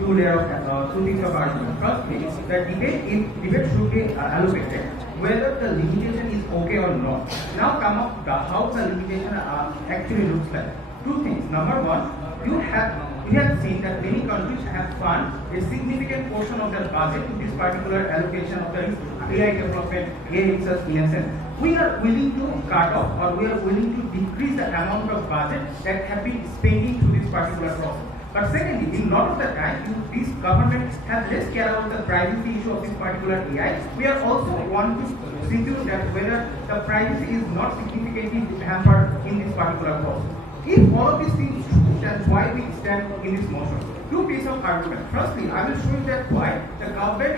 two layers of two things of argument. Firstly, the debate should be allocated whether the limitation is okay or not. Now come up how the limitation actually looks like. Two things. Number one, you have seen that many countries have fund a significant portion of their budget to this particular allocation of the AI development, AI research in a sense. We are willing to cut off or we are willing to decrease the amount of budget that have been spending to this particular process. But secondly, in lot of the time, these governments have less care about the privacy issue of this particular AI. We are also want to secure that whether the privacy is not significantly hampered in this particular process. If all of these things are true, that's why we stand in this motion. Two pieces of argument. Firstly, I will show you that why the government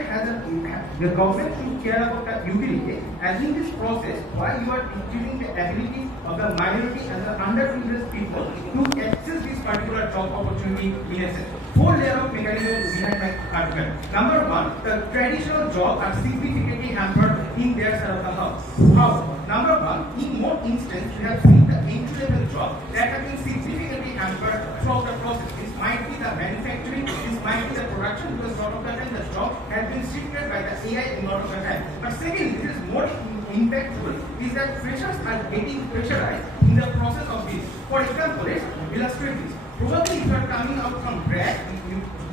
should care about the utility, and in this process, why you are increasing the ability of the minority and the underprivileged people to access this particular job opportunity in a sense. Four layers of mechanisms behind my argument. Number one, the traditional jobs are significantly hampered in their side of the house. How? Number one, in more instances, we have seen the entry-level job that have been significantly hampered throughout the process. This might be the manufacturing, this might be the production, because a lot of the time the job has been shifted by the AI in a lot of the time. But secondly, this is more impactful is that freshers are getting pressurized in the process of this. For example, let's illustrate this. Probably if you are coming out from grad,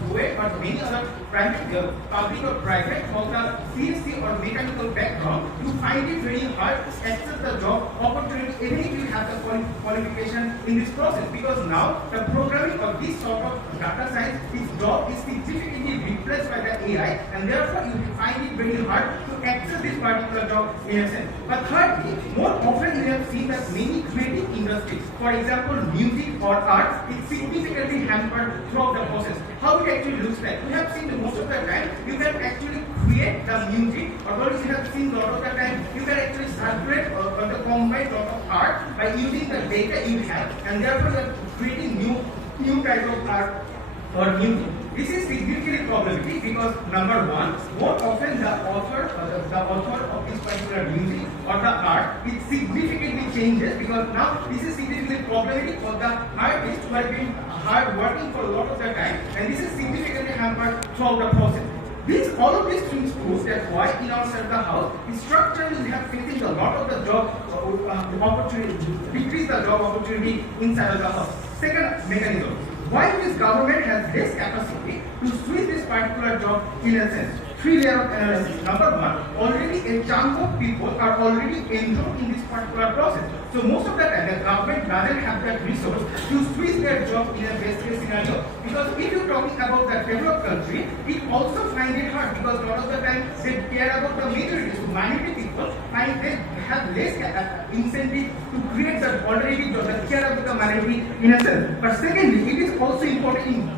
KUET or many other private, public or private, from the CSC or mechanical background, you find it very hard to access the job opportunity even if you have the qualification in this process, because now the programming of this sort of data science, its job is significantly replaced by the AI, and therefore you find it very hard to access this particular job in a sense. But thirdly, more often we have seen that many creative industries, for example music or art, is significantly hampered throughout the process. How it actually looks like? We have seen that most of the time you can actually create the music, or you have seen a lot of the time you can actually circulate or the combine lot of art by using the data you have, and therefore you are creating new type of art or music. This is significantly problematic because number one, more often the author of this particular music or the art, it significantly changes, because now this is significantly problematic for the artists who have been hard working for a lot of the time, and this is significantly hampered throughout the process. All of these things prove that why in our side of the house, structurally we have facing a lot of the job opportunity, decrease the job opportunity inside of the house. Second mechanism, why this government has less capacity to switch this particular job in a sense. Three layers of analysis. Number one, already a chunk of people are already enrolled in this particular process. So most of the time, the government doesn't have that resource to switch their job in a best case scenario. Because if you're talking about the developed country, it also find it hard, because a lot of the time they care about the majority. So minority people find they have less incentive to create the alternative job that care about the minority in a sense. But secondly, it is also important in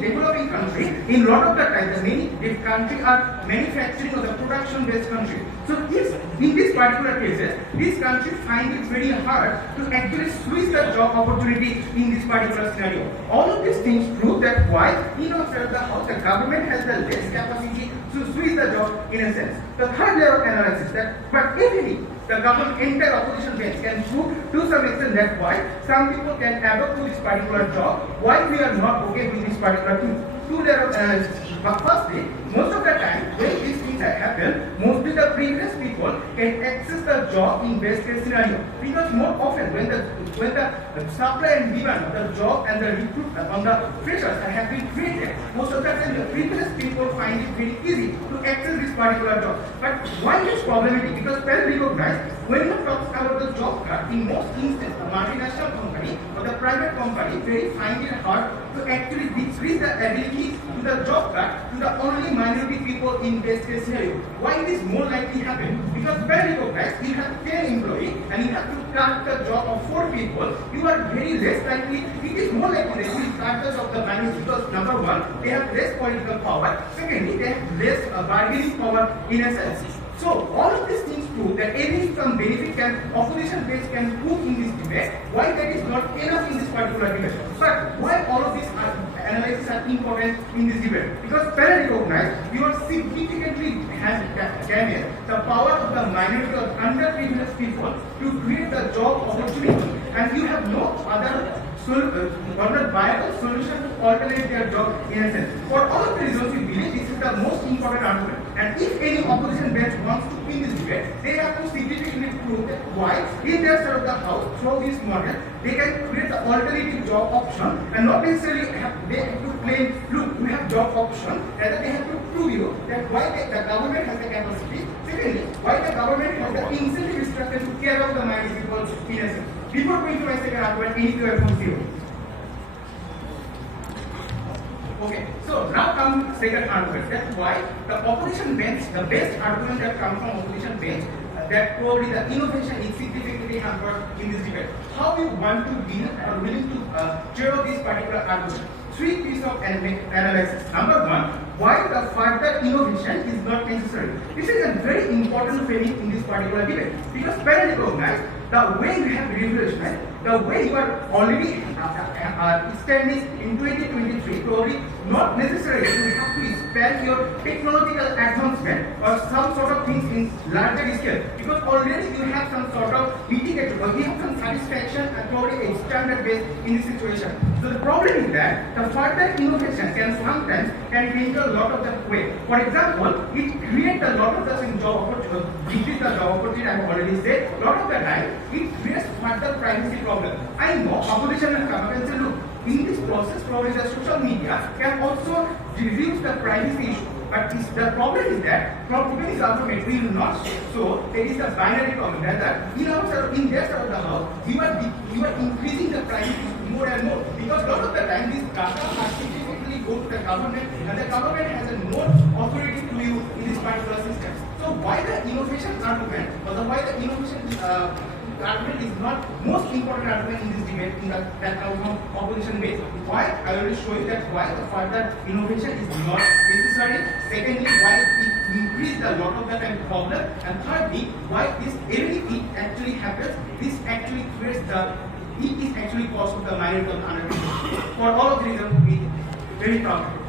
developing country, in a lot of the time, the many countries are manufacturing or the production-based country. So if in this particular cases, this country find it very hard to actually switch the job opportunity in this particular scenario. All of these things prove that why in our side of the house, the government has the less capacity to switch the job in a sense. The third layer of analysis that, but if the government entire opposition bench can prove to some extent that why some people can adopt to this particular job, why we are not okay with this particular thing. Two layers of analysis. But firstly, most of the time when these things happen, mostly the previous people can access the job in best case scenario. Because more often when the supply and demand of the job and the recruitment on the freshers have been created, most of the time the previous people find it very easy to access this particular job. But why is problematic? Because well recognized, when you talk about the job cut, in most instances, the multinational company or the private company very find it hard to actually decrease the ability to the job cut to the only minority people in best case scenario. Why this more likely happen? Because well recognized, you have 10 employees and you have to cut the job of 4 people, you are very less likely, it is more likely that you will cut the job of the minority, because number one, they have less political power, secondly, they have less bargaining power in a sense. So all of these things prove that any some benefit opposition base can prove in this debate, why that is not enough in this particular debate. But why all of these analysis are important in this debate? Because well recognized, you are significantly damaged the power of the minority or underprivileged people to create the job opportunity and you have no other viable solution to alternate their job in a sense. For all of the reasons, we believe this is the most important argument. And if any opposition bench wants to win this debate, they have to significantly prove that why, in their side of the house, through this model, they can create the alternative job option and not necessarily they have to claim, look, we have job option, rather they have to prove you that why the government has the capacity. Secondly, why the government has the incentive structure to care of the minority people in a sense. Before going to my second argument, we need to have from zero. Okay, so now comes the second argument. That's why the opposition bench, the best argument that comes from opposition bench, that probably the innovation is significantly hampered in this debate. How you want to deal or willing to share this particular argument? Three pieces of analysis. Number one, why the further innovation is not necessary. This is a very important framing in this particular debate because parents recognize the way you have revolutionized, the way you are already standing in 2023, probably not necessary to have to spend your technological advancement or some sort of things in larger scale because already you have some sort of mitigator or you have some satisfaction and probably a standard base in this situation. So the problem is that the further innovation can sometimes change a lot of the way. For example, it creates a lot of the job opportunity, decrease the job opportunity I have already said, a lot of the time it creates further privacy problem. I know opposition will come up and say, look, in this process, probably the social media can also reduce the privacy issue. But the problem is that from today's government we will not show there is a binary problem that in their side of the house you are increasing the privacy more and more because a lot of the time this data has significantly go to the government and the government has a more authority to you in this particular system. So why the innovation argument or why the innovation argument is not most important argument in this debate in that outcome opposition base. Why? I will show you that why the further innovation is not necessary. Secondly, why it increased a lot of the time problem. And thirdly, why this even if it actually happens, this actually creates it is actually cause of the minority of underprivileged. For all of the reasons, we very proud.